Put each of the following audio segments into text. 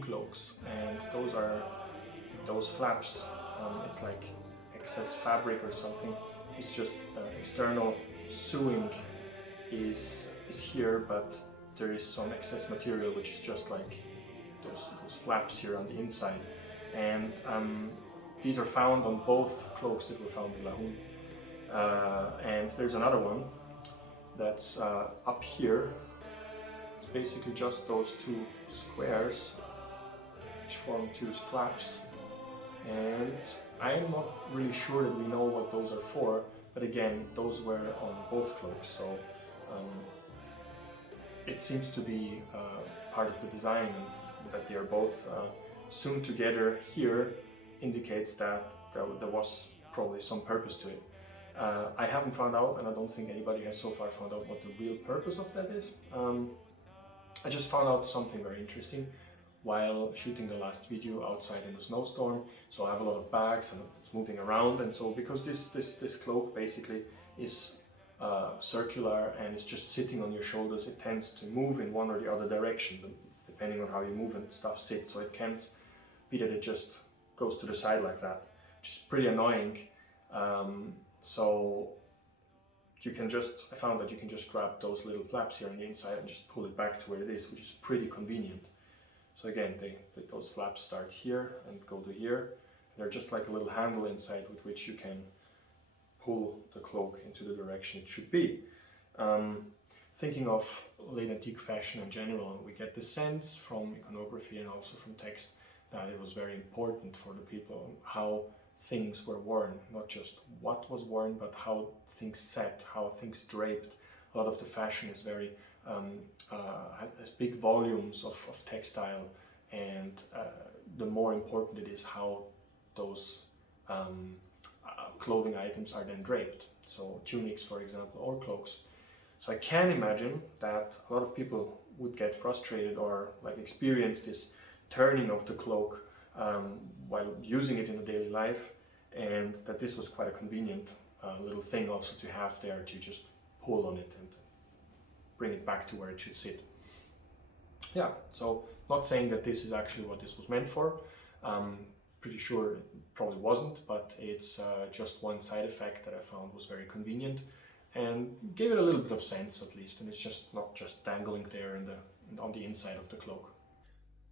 cloaks, and those flaps. It's like excess fabric or something. It's just external sewing is here, but there is some excess material which is just like those flaps here on the inside. And these are found on both cloaks that were found in Lahoun. And there's another one that's up here. It's basically just those two squares which form two flaps. And I'm not really sure that we know what those are for, but again, those were on both cloaks, so it seems to be part of the design, and that they are both sewn together here indicates that there was probably some purpose to it. I haven't found out, and I don't think anybody has so far found out what the real purpose of that is. I just found out something very interesting while shooting the last video outside in the snowstorm. So I have a lot of bags and it's moving around, and so because this cloak basically is circular and it's just sitting on your shoulders, it tends to move in one or the other direction depending on how you move and stuff sits. So it can't be that it just goes to the side like that, which is pretty annoying. So you can just, I found that you can just grab those little flaps here on the inside and just pull it back to where it is, which is pretty convenient. So again, those flaps start here and go to here. They're just like a little handle inside with which you can pull the cloak into the direction it should be. Thinking of late antique fashion in general, we get the sense from iconography and also from text that it was very important for the people how things were worn, not just what was worn, but how things sat, how things draped. A lot of the fashion is very has big volumes of textile, and the more important it is how those clothing items are then draped. So tunics, for example, or cloaks. So I can imagine that a lot of people would get frustrated or like experience this turning of the cloak while using it in a daily life, and that this was quite a convenient little thing also to have there, to just pull on it and bring it back to where it should sit. Yeah, so not saying that this is actually what this was meant for. Pretty sure it probably wasn't, but it's just one side effect that I found was very convenient and gave it a little bit of sense at least, and it's just not just dangling there on the inside of the cloak.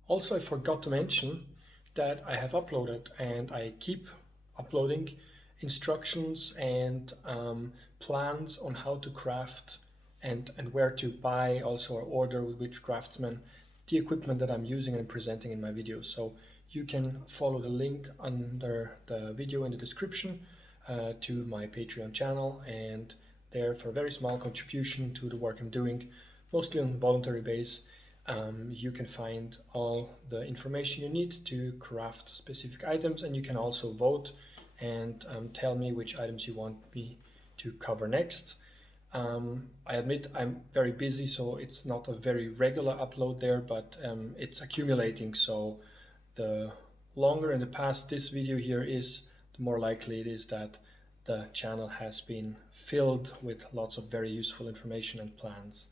Also, I forgot to mention that I have uploaded, and I keep uploading, instructions and plans on how to craft and where to buy, also or order with which craftsman, the equipment that I'm using and presenting in my videos. So you can follow the link under the video in the description to my Patreon channel, and there, for a very small contribution to the work I'm doing, mostly on a voluntary base, you can find all the information you need to craft specific items, and you can also vote and tell me which items you want me to cover next. I admit I'm very busy, so it's not a very regular upload there, but it's accumulating, so the longer in the past this video here is, the more likely it is that the channel has been filled with lots of very useful information and plans.